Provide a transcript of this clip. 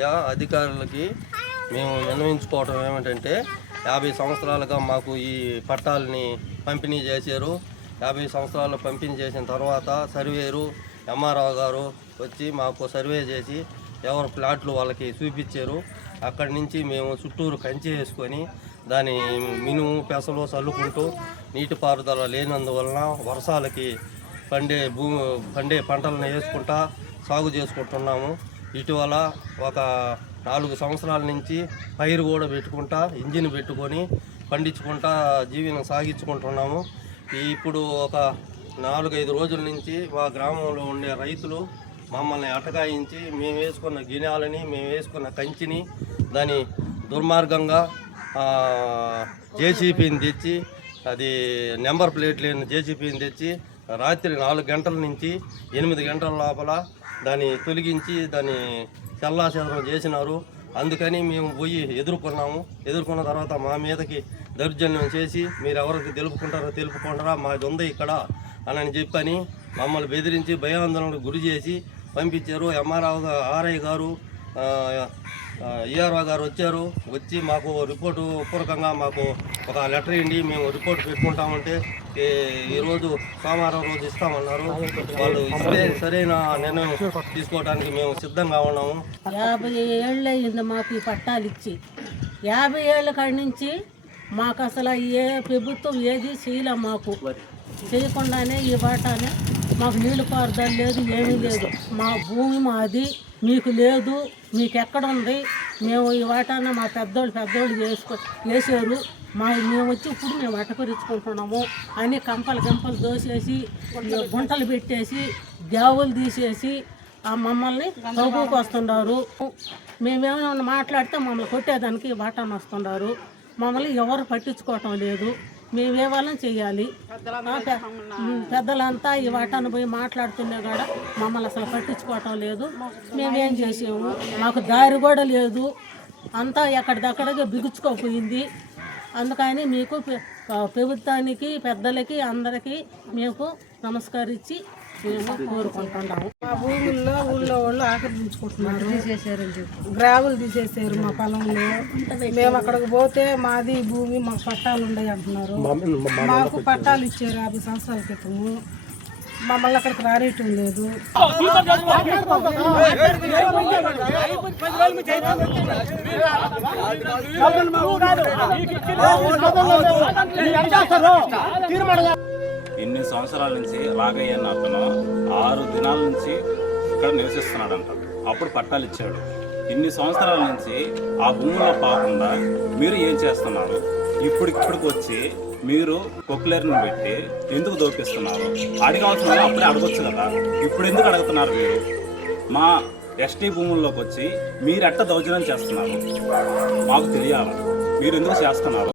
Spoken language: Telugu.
అయ్యా అధికారులకి మేము విన్నవించుకోవటం ఏమిటంటే 50 సంవత్సరాలుగా మాకు ఈ పట్టాలని పంపిణీ చేశారు. 50 సంవత్సరాలు పంపిణీ చేసిన తర్వాత సర్వేరు ఎంఆర్ఓ గారు వచ్చి మాకు సర్వే చేసి ఎవరు ప్లాట్లు వాళ్ళకి చూపించారు. అక్కడి నుంచి మేము చుట్టూరు కంచె వేసుకొని దాని మినుము పెసలు చల్లుకుంటూ నీటిపారుదల లేనందువలన వర్షాలకి పండే పంటలను వేసుకుంటా సాగు చేసుకుంటున్నాము. ఇటీవల ఒక 4 సంవత్సరాల నుంచి పైరు కూడా పెట్టుకుంటా ఇంజిన్ పెట్టుకొని పండించుకుంటా జీవనం సాగించుకుంటున్నాము. ఇప్పుడు ఒక 4-5 రోజుల నుంచి మా గ్రామంలో ఉండే రైతులు మమ్మల్ని అటకాయించి మేము వేసుకున్న గినాలని మేము వేసుకున్న కంచిని దాని దుర్మార్గంగా జేసీపీని తెచ్చి అది నెంబర్ ప్లేట్ లేని జేసీపీని తెచ్చి రాత్రి 4 గంటల నుంచి 8 గంటల లోపల దాన్ని తొలగించి దాన్ని చెల్లాచెదరం చేసినారు. అందుకని మేము పోయి ఎదుర్కొన్న తర్వాత మా మీదకి దౌర్జన్యం చేసి మీరు ఎవరికి తెలుపుకుంటారా మాది ఉంది ఇక్కడ అని చెప్పని మమ్మల్ని బెదిరించి భయాందోళనకు గురి చేసి పంపించారు. ఆర్ఐ గారు ఈఆర్ఓ గారు వచ్చి మాకు రిపోర్టు పూర్వకంగా మాకు ఒక లెటర్ ఇవ్వండి, మేము రిపోర్ట్ పెట్టుకుంటామంటే ఈరోజు సోమవారం రోజు ఇస్తామన్నారు. వాళ్ళు ఇస్తే సరైన నిర్ణయం తీసుకోవడానికి మేము సిద్ధంగా ఉన్నాము. 50 ఏళ్ళు అయింది మాకు ఈ పట్టాలు ఇచ్చి. 50 ఏళ్ళ కాడి నుంచి మాకు అసలు ఏ ప్రభుత్వం ఏది చేయలే. మాకు చేయకుండానే ఈ వాటానే మాకు నీళ్ళు పారుదల లేదు, ఏమీ లేదు. మా భూమి మాది, మీకు లేదు, మీకు ఎక్కడ ఉంది? మేము ఈ వాటాన మా పెద్దోళ్ళు వేసారు. మేము వచ్చి ఇప్పుడు మేము అటకరించుకుంటున్నాము అని గంపలు దోసేసి గుంటలు పెట్టేసి దేవులు తీసేసి మమ్మల్ని తగ్గుకు వస్తున్నారు. మేమేమైనా మాట్లాడితే మమ్మల్ని కొట్టేదానికి వాటాను వస్తున్నారు. మమ్మల్ని ఎవరు పట్టించుకోవటం లేదు. మేమే వాళ్ళని చెయ్యాలి. పెద్దలంతా ఈ వాటాను పోయి మాట్లాడుతున్నా కూడా మమ్మల్ని అసలు పట్టించుకోవటం లేదు. మేమేం చేసాము? మాకు దారి కూడా లేదు. అంతా ఎక్కడిదక్కడికి బిగుచుకోపోయింది. అందుకని మీకు ప్రభుత్వానికి పెద్దలకి అందరికీ మీకు నమస్కరించి మేము కోరుకుంటున్నాము. మా భూముల్లో ఊళ్ళో వాళ్ళు ఆక్రమించుకుంటున్నారు, గ్రావులు తీసేసారు మా పొలంలో. మేము అక్కడికి పోతే మాది భూమి మాకు పట్టాలు ఉన్నాయి అంటున్నారు. మాకు పట్టాలు ఇచ్చారు 50 సంవత్సరాల క్రితము. మమ్మల్ని అక్కడికి రానియటం లేదు. ఇన్ని సంవత్సరాల నుంచి రాగయ్య అన్న అతను 6 దినాల నుంచి ఇక్కడ నివసిస్తున్నాడంట. అప్పుడు పట్టాలు ఇచ్చాడు. ఇన్ని సంవత్సరాల నుంచి ఆ భూమిలో పాకుండా మీరు ఏం చేస్తున్నారు? ఇప్పటికి వచ్చి మీరు పొక్కులేరుని పెట్టి ఎందుకు దోపిస్తున్నారు? అడగవలసిన అప్పుడే అడగొచ్చు కదా, ఇప్పుడు ఎందుకు అడుగుతున్నారు? మీరు మా ఎస్టీ భూముల్లోకి వచ్చి మీరు ఎట్ట దౌర్జన్యం చేస్తున్నారు మాకు తెలియాలి. మీరు ఎందుకు చేస్తున్నారు?